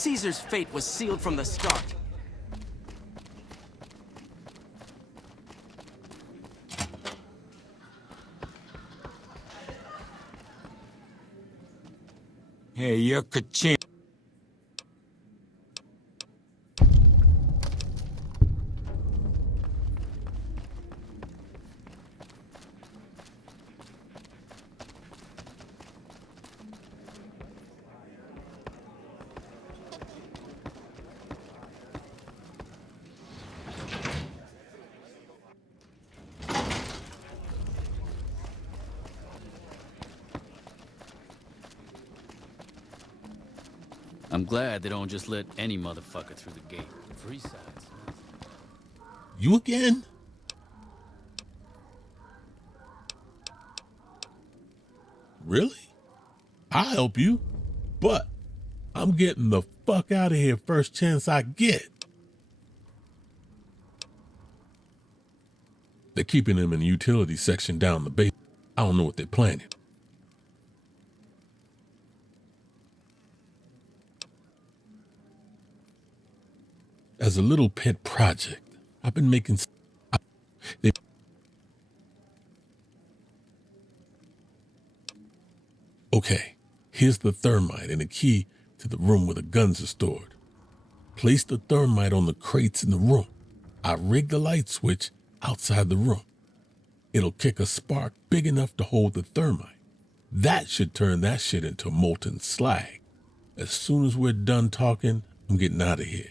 Caesar's fate was sealed from the start. Hey, you're ka-ching. I'm glad they don't just let any motherfucker through the gate. Free sides. You again? Really? I'll help you, but I'm getting the fuck out of here first chance I get. They're keeping him in the utility section down the base. I don't know what they're planning. As a little pet project, I've been making... Okay, here's the thermite and a key to the room where the guns are stored. Place the thermite on the crates in the room. I rig the light switch outside the room. It'll kick a spark big enough to hold the thermite. That should turn that shit into molten slag. As soon as we're done talking, I'm getting out of here.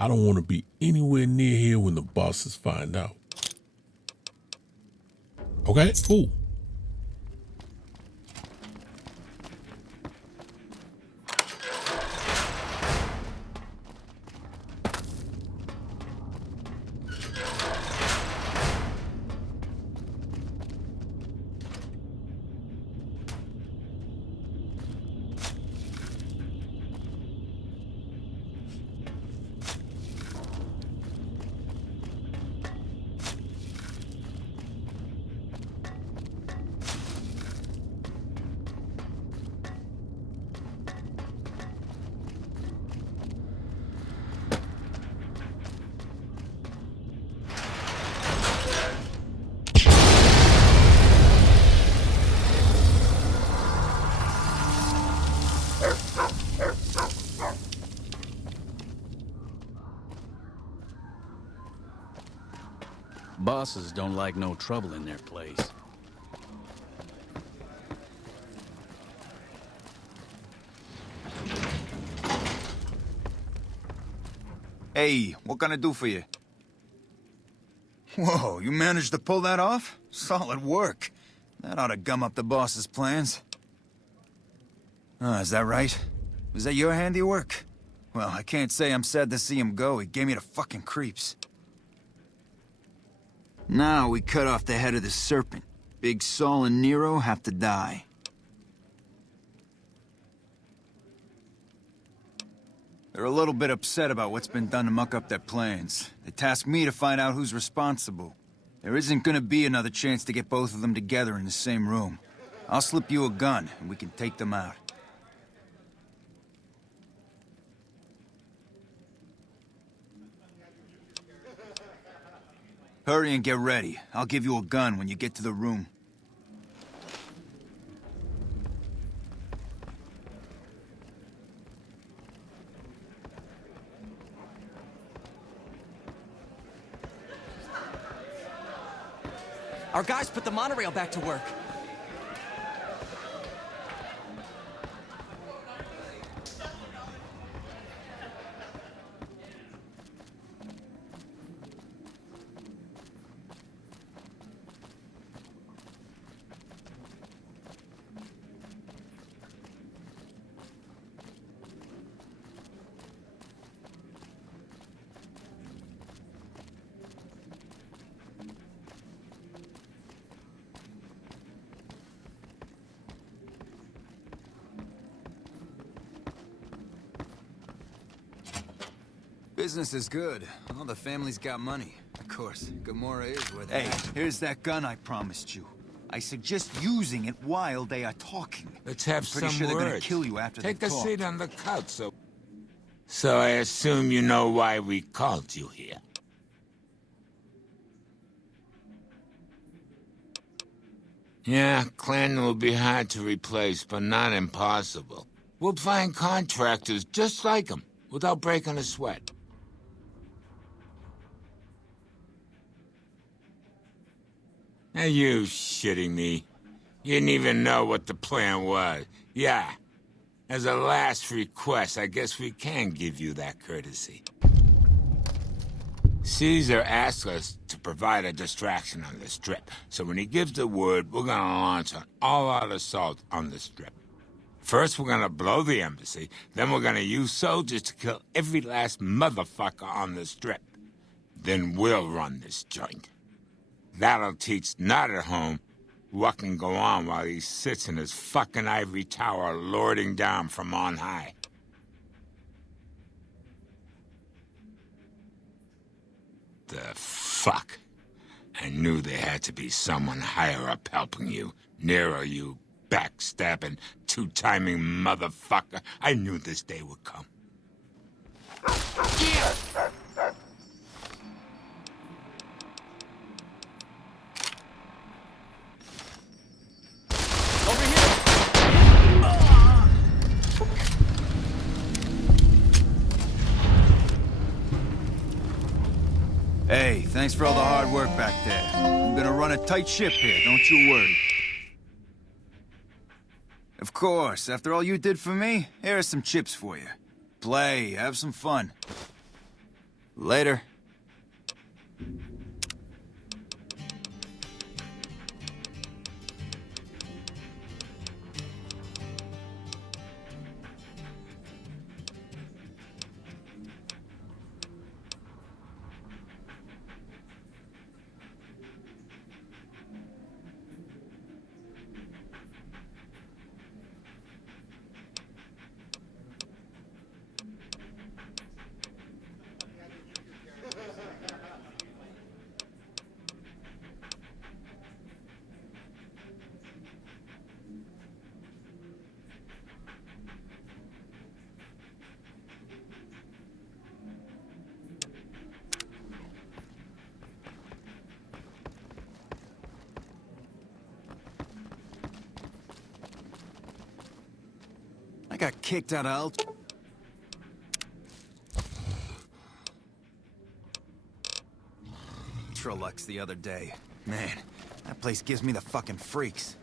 I don't want to be anywhere near here when the bosses find out. Okay, cool. Bosses don't like no trouble in their place. Hey, what can I do for you? Whoa, you managed to pull that off? Solid work. That ought to gum up the boss's plans. Is that right? Was that your handiwork? Well, I can't say I'm sad to see him go. He gave me the fucking creeps. Now we cut off the head of the serpent. Big Saul and Nero have to die. They're a little bit upset about what's been done to muck up their plans. They tasked me to find out who's responsible. There isn't gonna be another chance to get both of them together in the same room. I'll slip you a gun, and we can take them out. Hurry and get ready. I'll give you a gun when you get to the room. Our guys put the monorail back to work. Business is good. All the family's got money. Of course, Gomorrah is where they Hey, here's that gun I promised you. I suggest using it while they are talking. Let's have I'm pretty some sure they're gonna words. kill you after Take they a talk. seat on the couch, so... So I assume you know why we called you here. Yeah, Clan will be hard to replace, but not impossible. We'll find contractors just like him, without breaking a sweat. Are you shitting me? You didn't even know what the plan was. Yeah. As a last request, I guess we can give you that courtesy. Caesar asked us to provide a distraction on the Strip, so when he gives the word, we're gonna launch an all-out assault on the Strip. First, we're gonna blow the embassy, then we're gonna use soldiers to kill every last motherfucker on the Strip. Then we'll run this joint. That'll teach Not at Home what can go on while he sits in his fucking ivory tower lording down from on high. The fuck? I knew there had to be someone higher up helping you. Nero, you backstabbing, two-timing motherfucker. I knew this day would come. Yeah. Over here! Hey, thanks for all the hard work back there. I'm gonna run a tight ship here, don't you worry. Of course, after all you did for me, here are some chips for you. Play, have some fun. Later. I got kicked out of Ultralux the other day. Man, that place gives me the fucking freaks.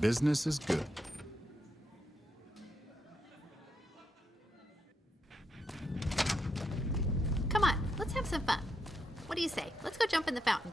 Business is good. some fun. What do you say? Let's go jump in the fountain.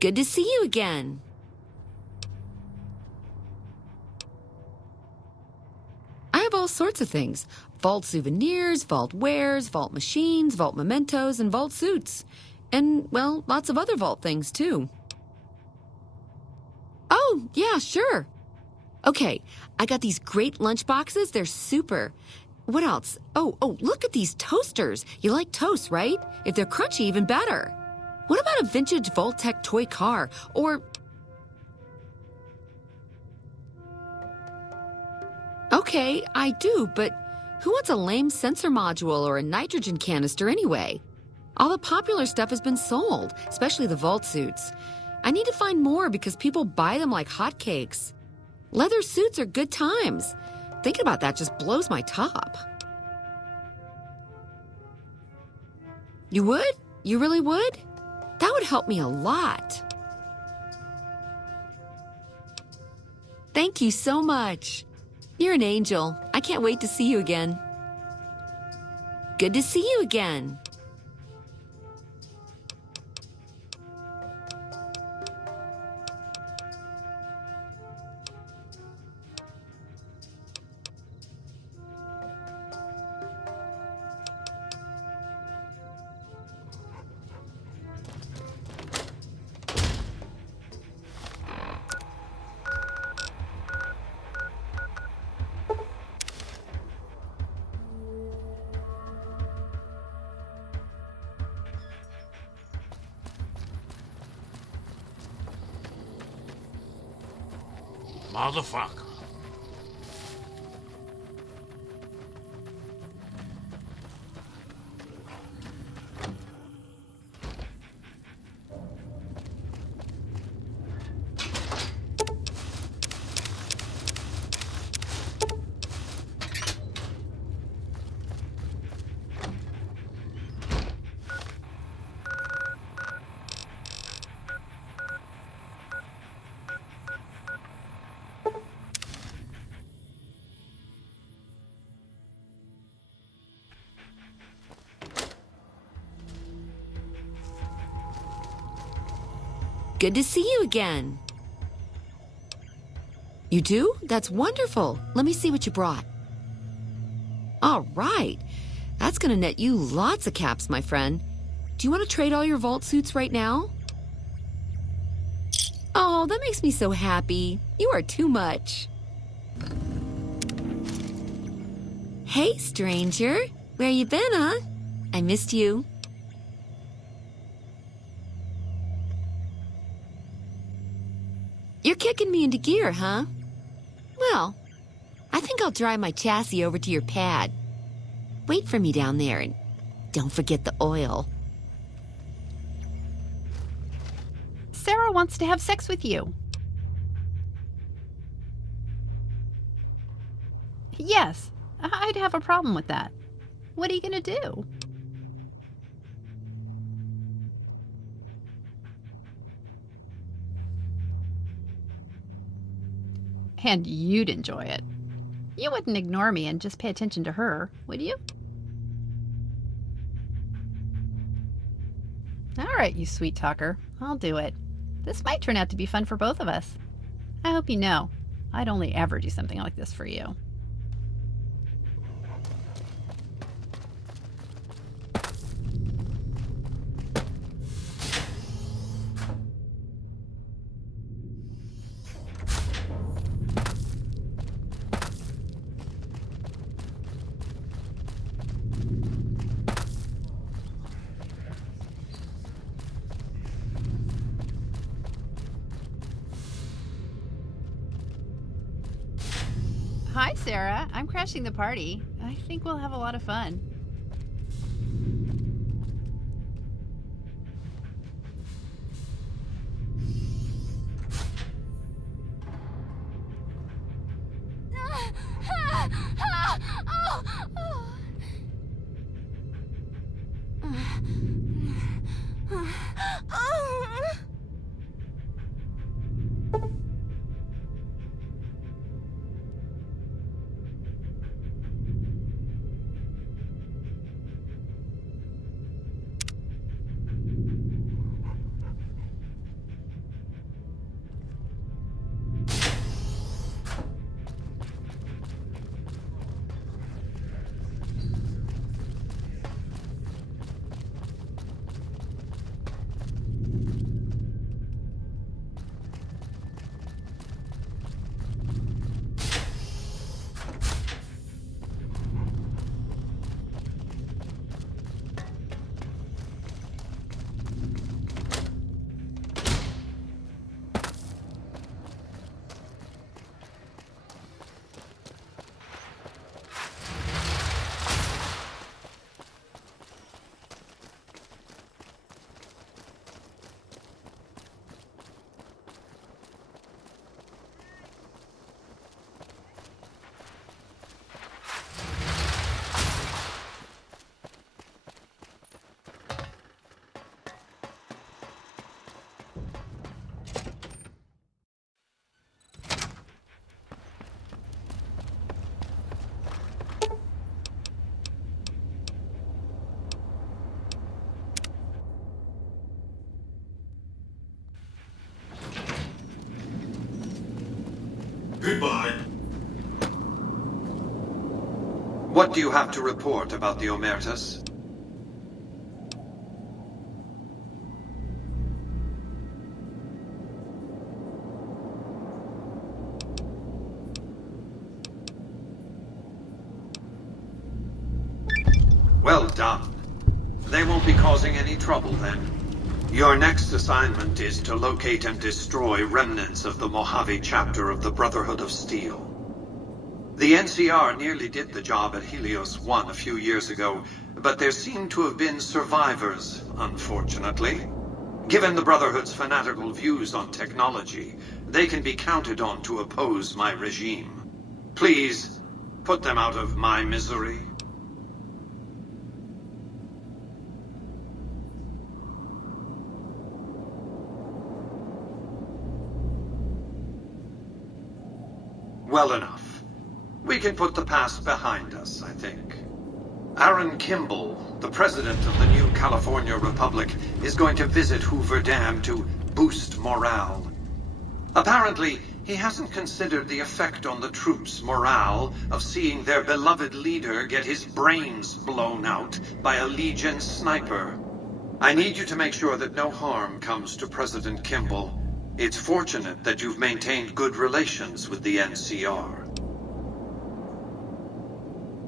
Good to see you again. I have all sorts of things. Vault souvenirs, vault wares, vault machines, vault mementos, and vault suits. And, well, lots of other vault things, too. Oh, yeah, sure. Okay, I got these great lunch boxes. They're super. What else? Oh, look at these toasters. You like toast, right? If they're crunchy, even better. What about a vintage Vault-Tec toy car? Or... Okay, I do, but who wants a lame sensor module or a nitrogen canister anyway? All the popular stuff has been sold, especially the Vault suits. I need to find more because people buy them like hotcakes. Leather suits are good times. Thinking about that just blows my top. You would? You really would? That would help me a lot. Thank you so much. You're an angel. I can't wait to see you again. Good to see you again. Motherfucker. Good to see you again. You do? That's wonderful. Let me see what you brought. All right. That's gonna net you lots of caps, my friend. Do you want to trade all your vault suits right now? Oh, that makes me so happy. You are too much. Hey, stranger. Where you been, huh? I missed you. You're kicking me into gear, huh? Well, I think I'll drive my chassis over to your pad. Wait for me down there and don't forget the oil. Sarah wants to have sex with you. Yes, I'd have a problem with that. What are you gonna do? And you'd enjoy it. You wouldn't ignore me and just pay attention to her, would you? All right, you sweet talker. I'll do it. This might turn out to be fun for both of us. I hope you know, I'd only ever do something like this for you. hi, Sarah. I'm crashing the party. I think we'll have a lot of fun. Goodbye. What do you have to report about the Omertas? Well done. They won't be causing any trouble then. Your next assignment is to locate and destroy remnants of the Mojave chapter of the Brotherhood of Steel. The NCR nearly did the job at Helios 1 a few years ago, but there seem to have been survivors, unfortunately. Given the Brotherhood's fanatical views on technology, they can be counted on to oppose my regime. Please, put them out of my misery. Well enough. We can put the past behind us, I think. Aaron Kimball, the president of the new California Republic, is going to visit Hoover Dam to boost morale. Apparently, he hasn't considered the effect on the troops' morale of seeing their beloved leader get his brains blown out by a Legion sniper. I need you to make sure that no harm comes to President Kimball. It's fortunate that you've maintained good relations with the NCR.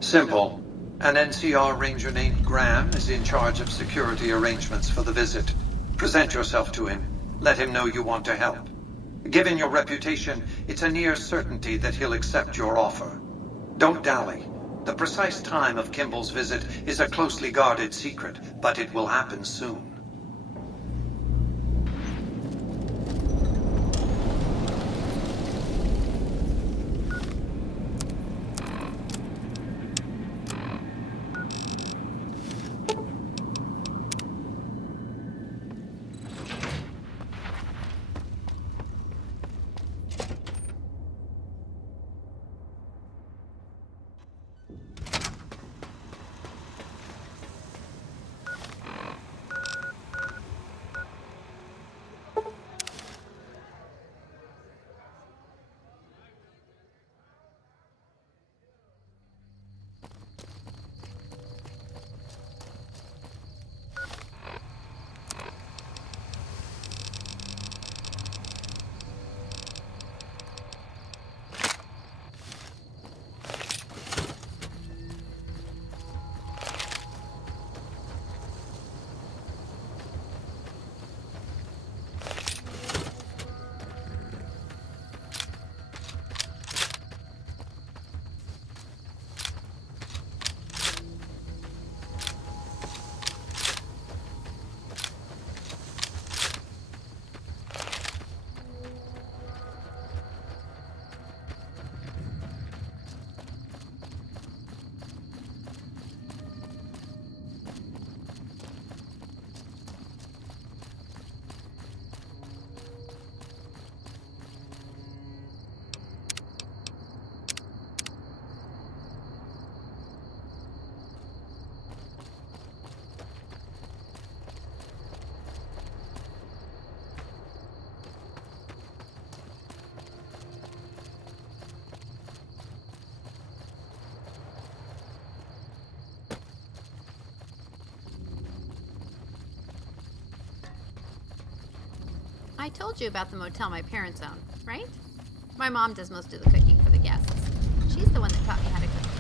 Simple. An NCR ranger named Graham is in charge of security arrangements for the visit. Present yourself to him. Let him know you want to help. Given your reputation, it's a near certainty that he'll accept your offer. Don't dally. The precise time of Kimball's visit is a closely guarded secret, but it will happen soon. told you about the motel my parents own, right? My mom does most of the cooking for the guests. She's the one that taught me how to cook.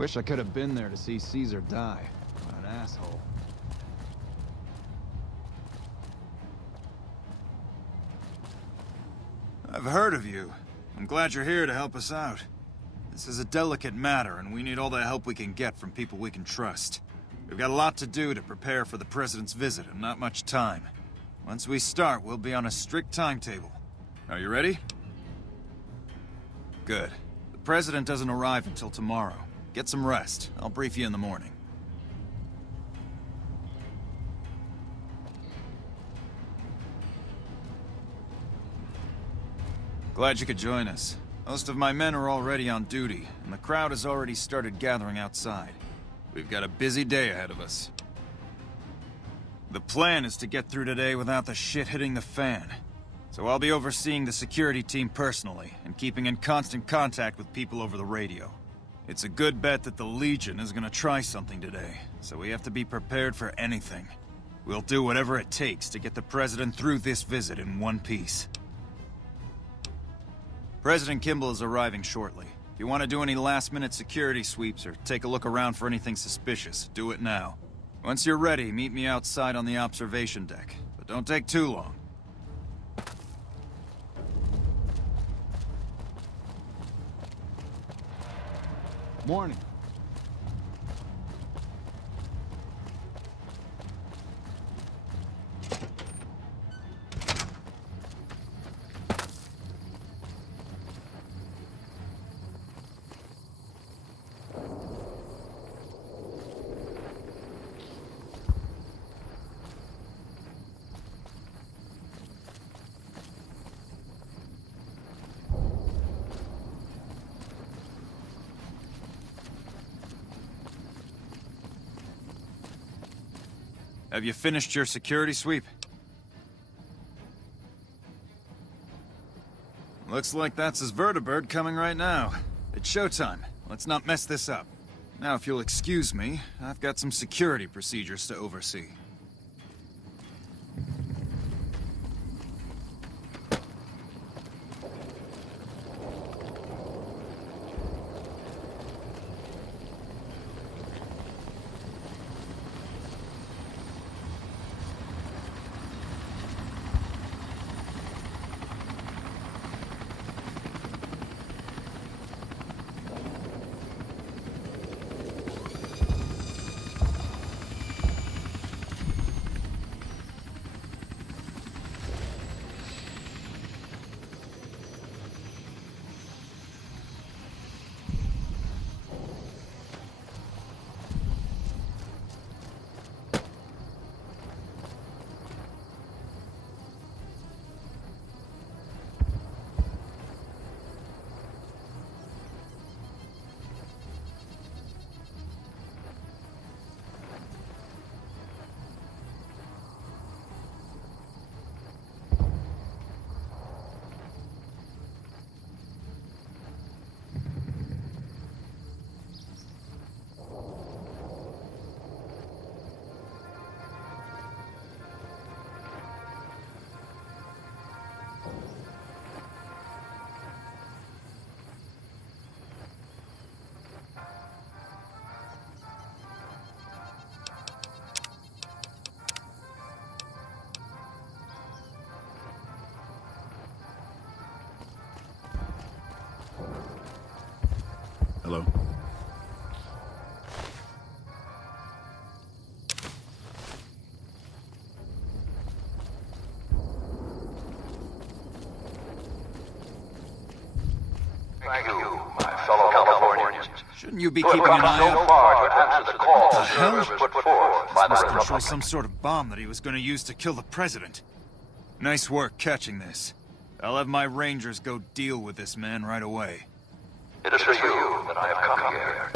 Wish I could have been there to see Caesar die. What an asshole. I've heard of you. I'm glad you're here to help us out. This is a delicate matter, and we need all the help we can get from people we can trust. We've got a lot to do to prepare for the President's visit, and not much time. Once we start, we'll be on a strict timetable. Are you ready? Good. The President doesn't arrive until tomorrow. Get some rest. I'll brief you in the morning. Glad you could join us. Most of my men are already on duty, and the crowd has already started gathering outside. We've got a busy day ahead of us. The plan is to get through today without the shit hitting the fan. So I'll be overseeing the security team personally, and keeping in constant contact with people over the radio. It's a good bet that the Legion is gonna try something today, so we have to be prepared for anything. We'll do whatever it takes to get the President through this visit in one piece. President Kimball is arriving shortly. If you want to do any last-minute security sweeps or take a look around for anything suspicious, do it now. Once you're ready, meet me outside on the observation deck, but don't take too long. Morning. Have you finished your security sweep? Looks like that's his vertibird coming right now. It's showtime. Let's not mess this up. Now, if you'll excuse me, I've got some security procedures to oversee. Hello? Thank you, my fellow Californians. Shouldn't you be keeping an eye out? So far to answer the calls What the hell? the service put forth by the This must control Republic. some sort of bomb that he was going to use to kill the President. Nice work catching this. I'll have my Rangers go deal with this man right away. It is for you that I have come here.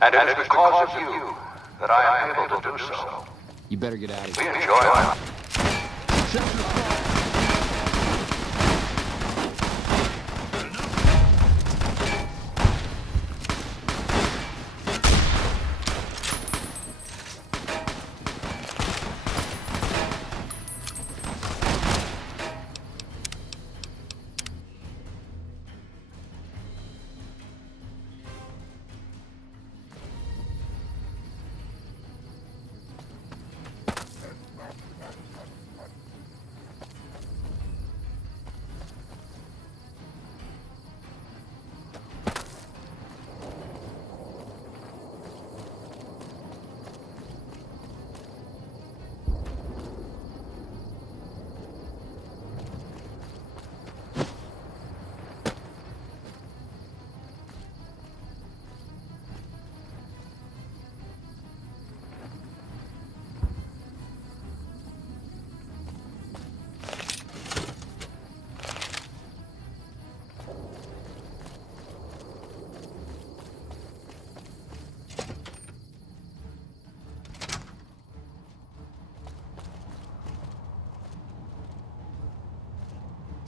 And it is because of you that I am able to do so. You better get out of We here. enjoy our...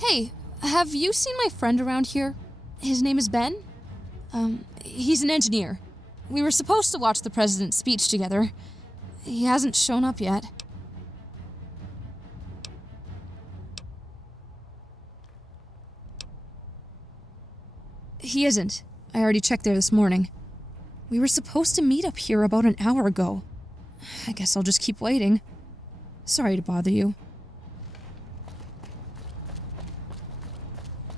Hey, have you seen my friend around here? His name is Ben. He's an engineer. We were supposed to watch the president's speech together. He hasn't shown up yet. He isn't. I already checked there this morning. We were supposed to meet up here about an hour ago. I guess I'll just keep waiting. Sorry to bother you.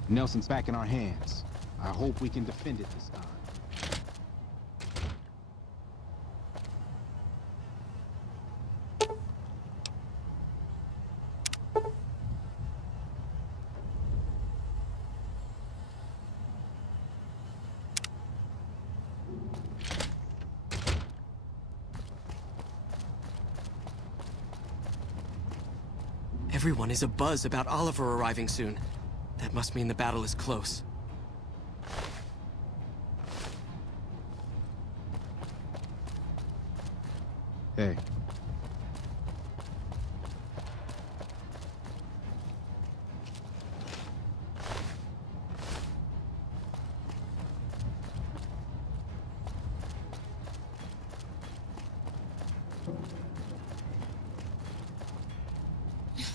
Nelson's back in our hands. I hope we can defend it this time. Everyone is abuzz about Oliver arriving soon. That must mean the battle is close. Hey.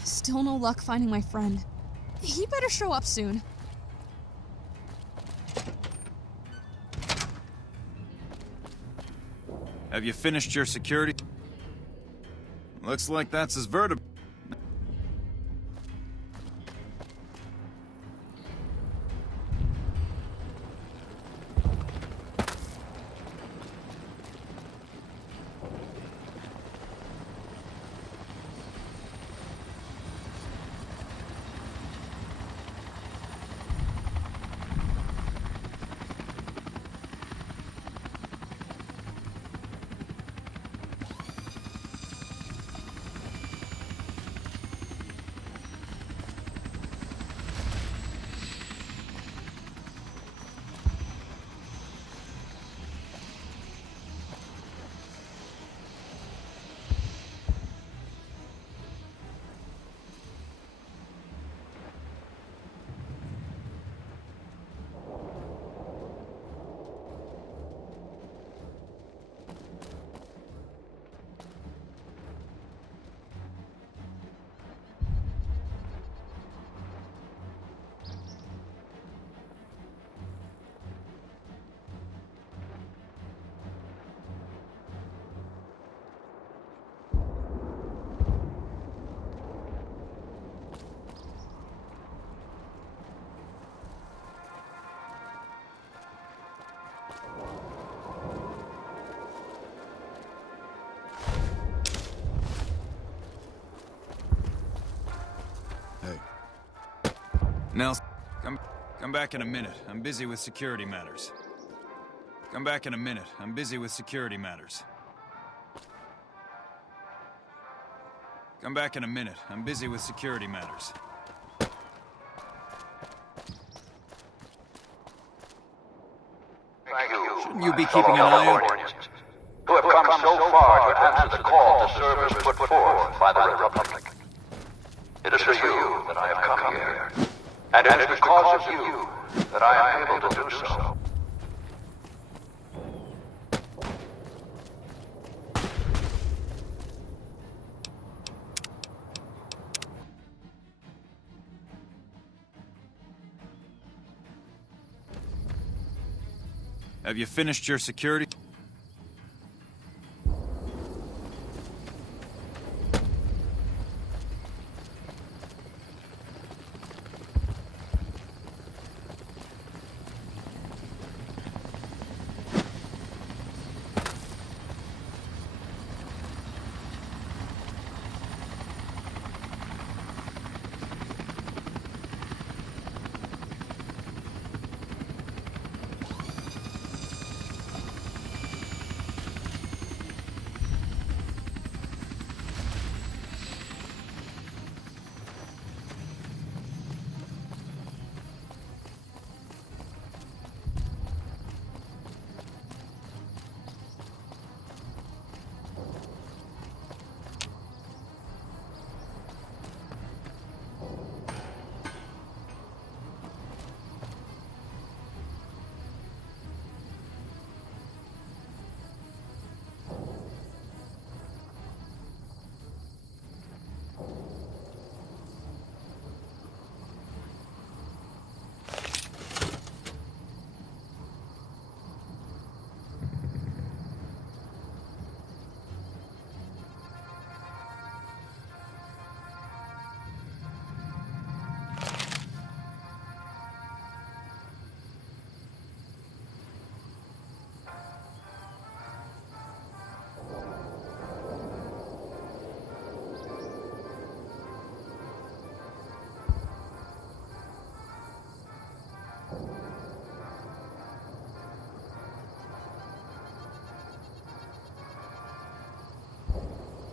Still no luck finding my friend. He better show up soon. Have you finished your security? Looks like that's his vertebra. Nelson, come back in a minute. I'm busy with security matters. Come back in a minute. I'm busy with security matters. Come back in a minute. I'm busy with security matters. Shouldn't you be keeping an eye out? Californians, who have come so far to answer the call to service put forth by the Republic. It is for you that I have come here, and it is because of you that I am able to do so. Have you finished your security?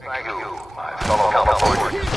Thank you, my fellow Californians.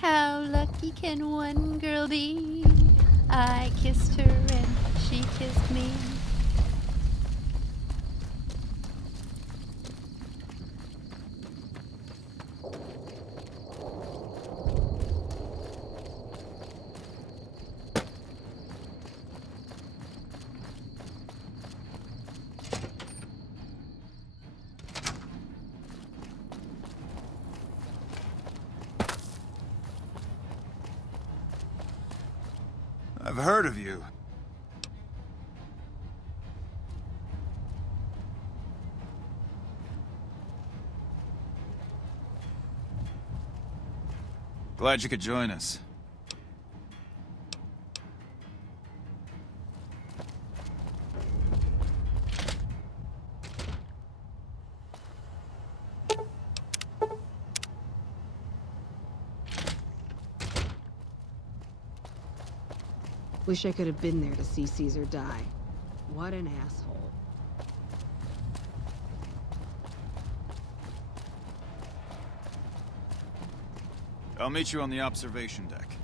How lucky can one girl be? I kissed her and she kissed me. I've heard of you. Glad you could join us. Wish I could have been there to see Caesar die. What an asshole. I'll meet you on the observation deck.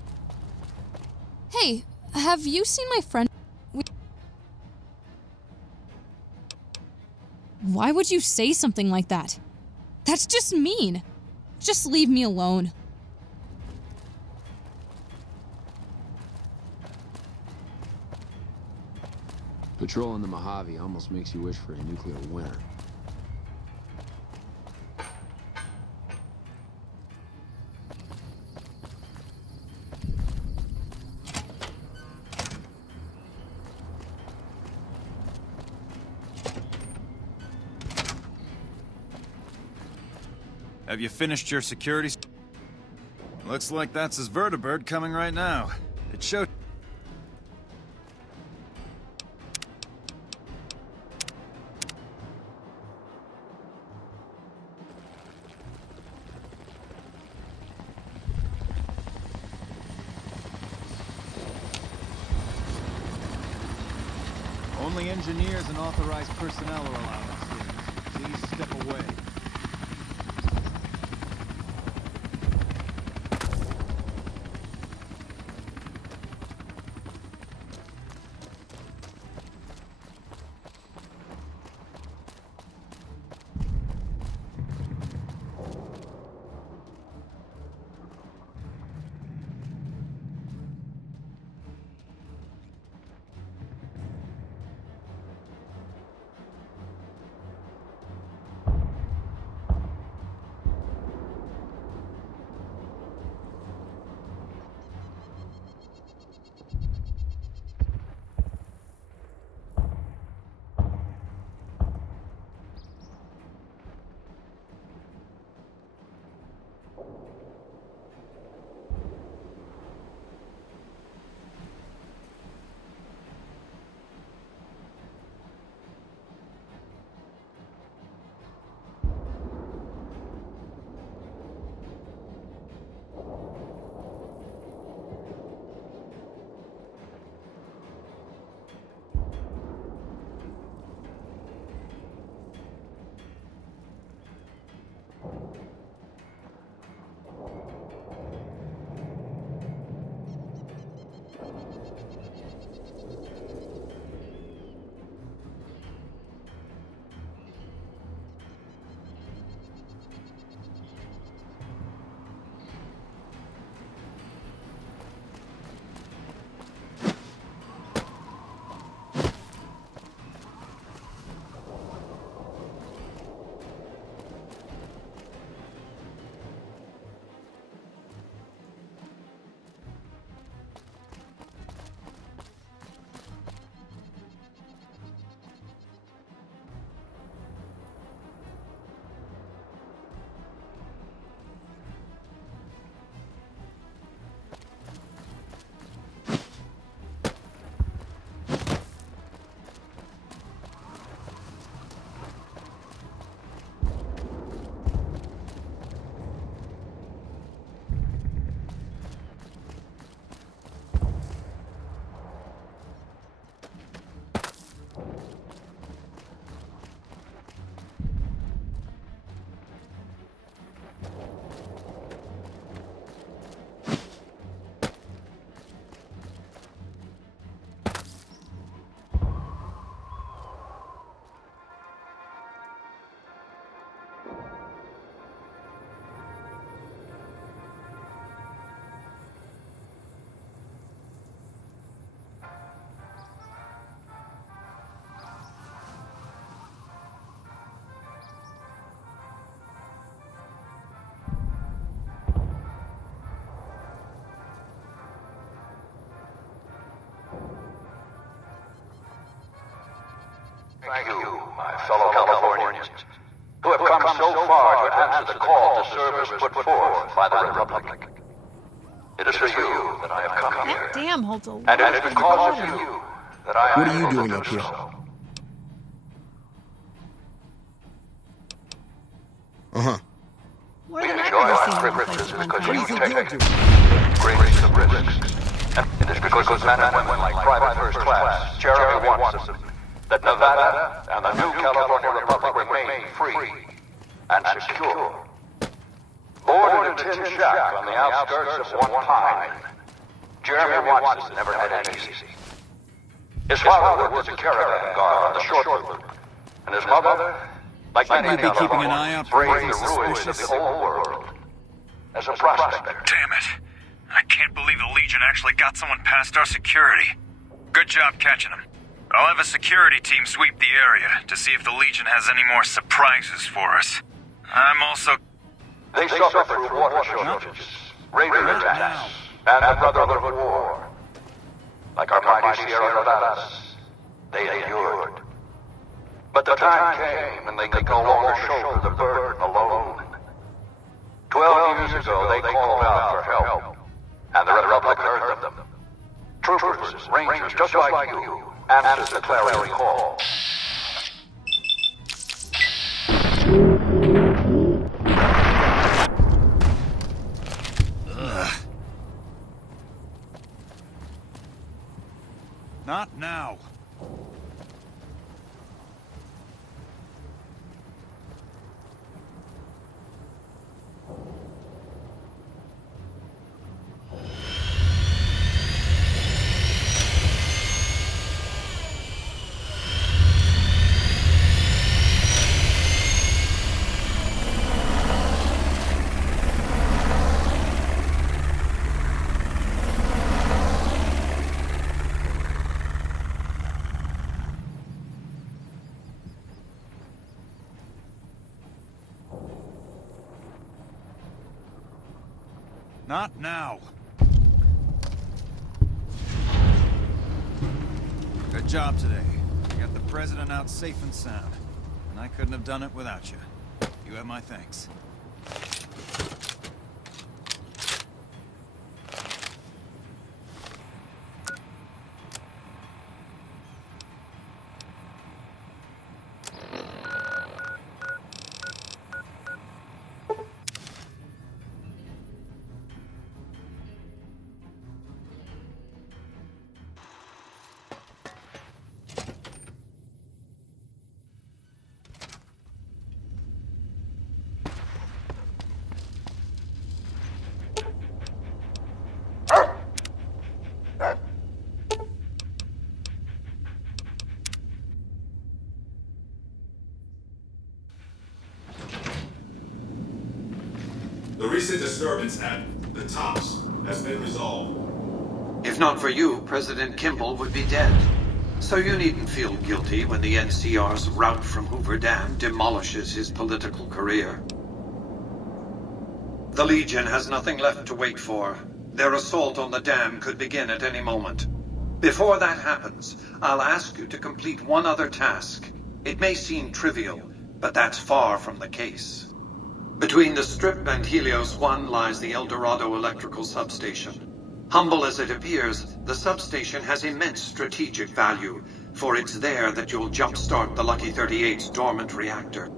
Hey, have you seen my friend? Why would you say something like that? That's just mean. Just leave me alone. Patrolling the Mojave almost makes you wish for a nuclear winter. Have you finished your security? Looks like that's his vertibird coming right now. It showed. Only engineers and authorized personnel are allowed upstairs. Please step away. Thank you, my fellow Californians, who have come so far to answer the call to service put forth by the Republic. It is for you that I have come here. That dam holds a lot And it is of because of water. you that I am What are you able to doing do up here? so. Uh-huh. More We than I've enjoy ever our seen in privileges place at one because time. you take a great deal of risks. And it is because men and women like Private First Class, Jeremy Watson, that Nevada and the new California Republic remain free and secure. Born in a tin shack on the outskirts of one pine, Jeremy Watson never had it easy. His father was a caravan guard on the short route, and his mother, like many I'd be keeping an eye out for braved anything the ruins of suspicious. the old world as a prospector. Damn it. I can't believe the Legion actually got someone past our security. Good job catching him. I'll have a security team sweep the area to see if the Legion has any more surprises for us. I'm also... They suffer through water shortages, raider attacks, and the Brotherhood War. Like our mighty Sierra Nevadas, they endured. But the time came when they could no longer shoulder the burden alone. 12 years ago, they called out for help, and the Republic heard them. Troopers, Rangers, just like you, answered the clarion call. Not now. Not now. Good job today. You got the President out safe and sound. And I couldn't have done it without you. You have my thanks. The recent disturbance at the Tops has been resolved. If not for you, President Kimball would be dead. So you needn't feel guilty when the NCR's rout from Hoover Dam demolishes his political career. The Legion has nothing left to wait for. Their assault on the dam could begin at any moment. Before that happens, I'll ask you to complete one other task. It may seem trivial, but that's far from the case. Between the Strip and Helios 1 lies the El Dorado electrical substation. Humble as it appears, the substation has immense strategic value, for it's there that you'll jumpstart the Lucky 38's dormant reactor.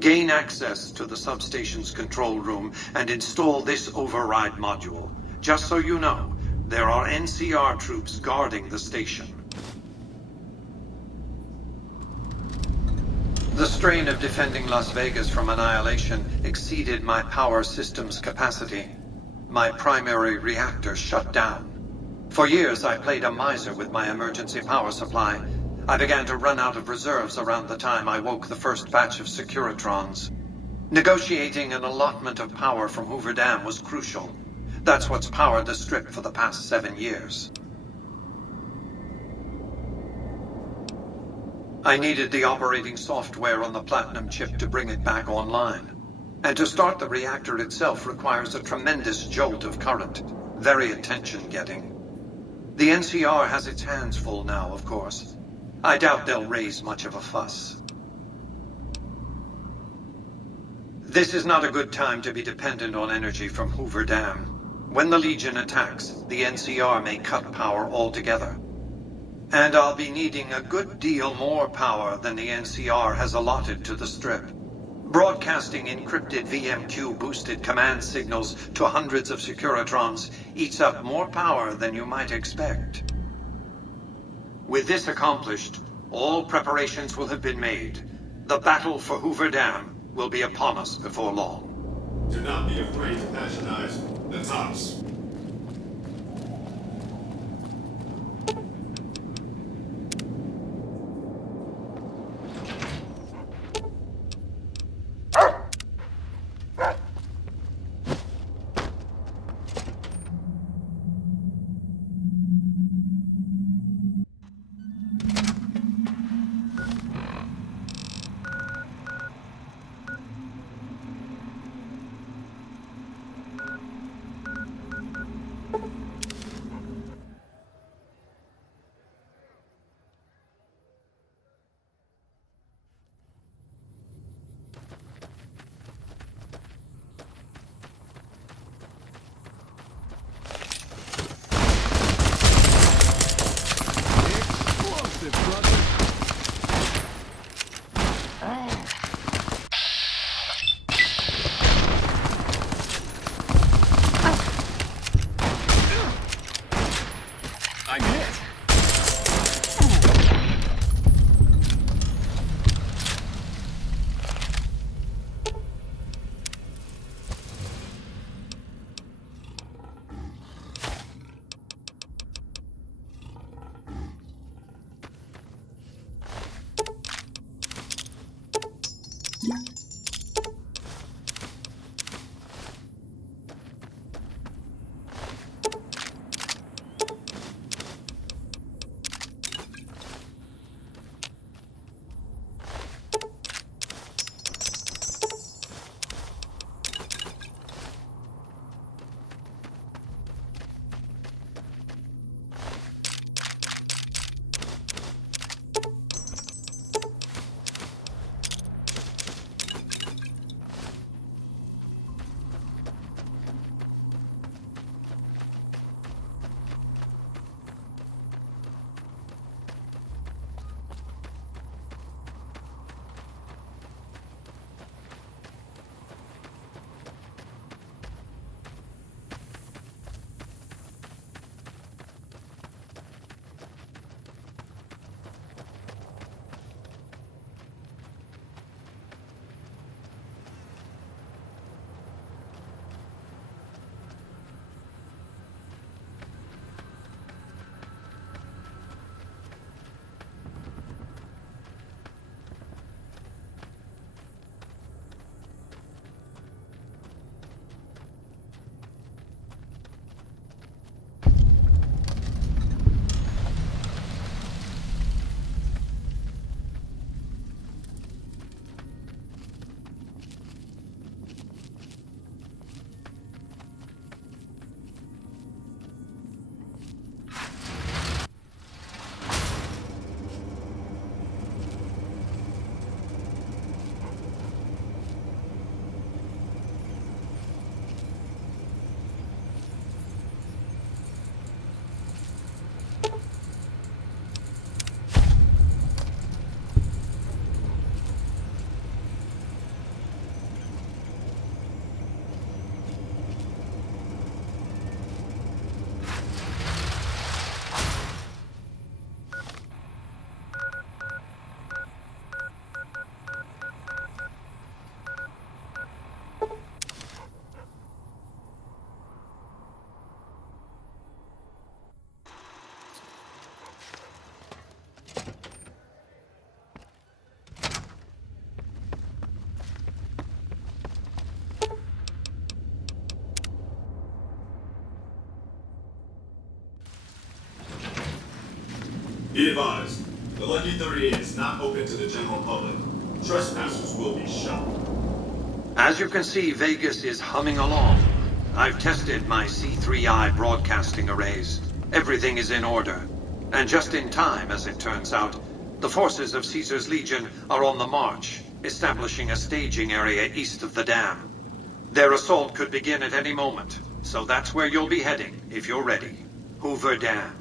Gain access to the substation's control room and install this override module. Just so you know, there are NCR troops guarding the station. The strain of defending Las Vegas from annihilation exceeded my power system's capacity. My primary reactor shut down. For years, I played a miser with my emergency power supply. I began to run out of reserves around the time I woke the first batch of Securitrons. Negotiating an allotment of power from Hoover Dam was crucial. That's what's powered the Strip for the past 7 years. I needed the operating software on the Platinum chip to bring it back online. And to start the reactor itself requires a tremendous jolt of current. Very attention-getting. The NCR has its hands full now, of course. I doubt they'll raise much of a fuss. This is not a good time to be dependent on energy from Hoover Dam. When the Legion attacks, the NCR may cut power altogether. And I'll be needing a good deal more power than the NCR has allotted to the Strip. Broadcasting encrypted VMQ-boosted command signals to hundreds of Securitrons eats up more power than you might expect. With this accomplished, all preparations will have been made. The battle for Hoover Dam will be upon us before long. Do not be afraid to patronize the Tops. Be advised, the Lucky 38 is not open to the general public. Trespassers will be shot. As you can see, Vegas is humming along. I've tested my C3I broadcasting arrays. Everything is in order. And just in time, as it turns out, the forces of Caesar's Legion are on the march, establishing a staging area east of the dam. Their assault could begin at any moment, so that's where you'll be heading, if you're ready. Hoover Dam.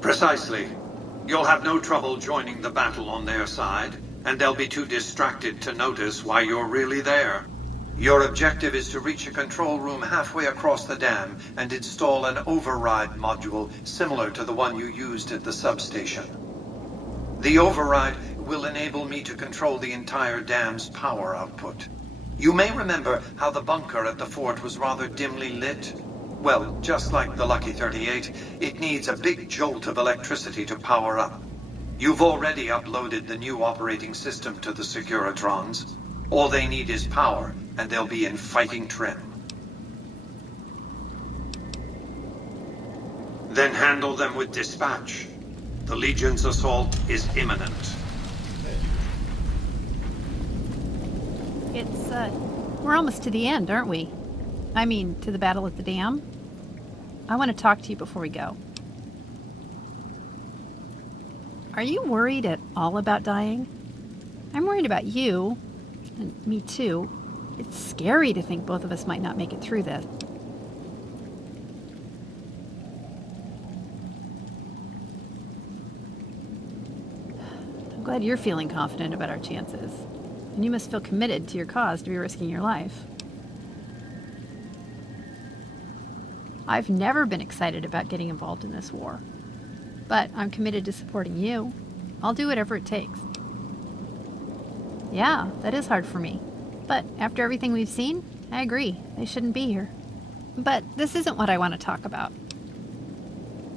Precisely. You'll have no trouble joining the battle on their side, and they'll be too distracted to notice why you're really there. Your objective is to reach a control room halfway across the dam and install an override module similar to the one you used at the substation. The override will enable me to control the entire dam's power output. You may remember how the bunker at the fort was rather dimly lit. Well, just like the Lucky 38, it needs a big jolt of electricity to power up. You've already uploaded the new operating system to the Securitrons. All they need is power, and they'll be in fighting trim. Then handle them with dispatch. The Legion's assault is imminent. We're almost to the end, aren't we? I mean, to the battle at the dam. I want to talk to you before we go. Are you worried at all about dying? I'm worried about you, and me too. It's scary to think both of us might not make it through this. I'm glad you're feeling confident about our chances. And you must feel committed to your cause to be risking your life. I've never been excited about getting involved in this war. But I'm committed to supporting you. I'll do whatever it takes. Yeah, that is hard for me. But after everything we've seen, I agree. They shouldn't be here. But this isn't what I want to talk about.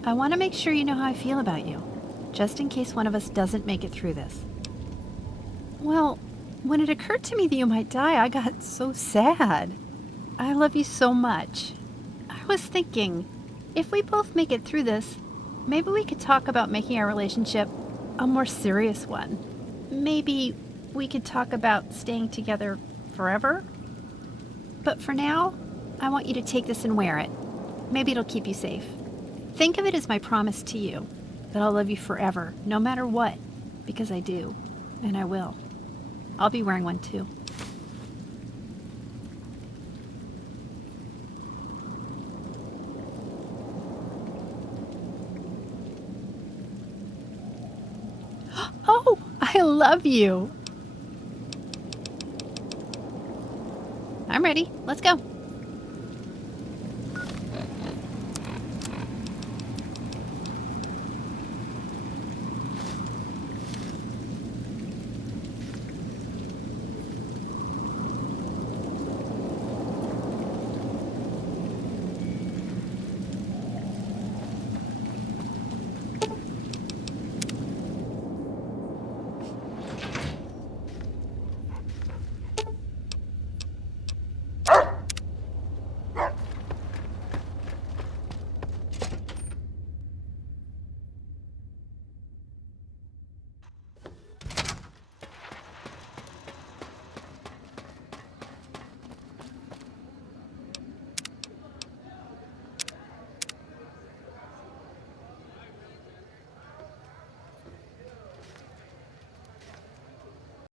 I want to make sure you know how I feel about you, just in case one of us doesn't make it through this. Well, when it occurred to me that you might die, I got so sad. I love you so much. I was thinking, if we both make it through this, maybe we could talk about making our relationship a more serious one. Maybe we could talk about staying together forever? But for now, I want you to take this and wear it. Maybe it'll keep you safe. Think of it as my promise to you, that I'll love you forever, no matter what, because I do, and I will. I'll be wearing one too. Oh, I love you. I'm ready. Let's go.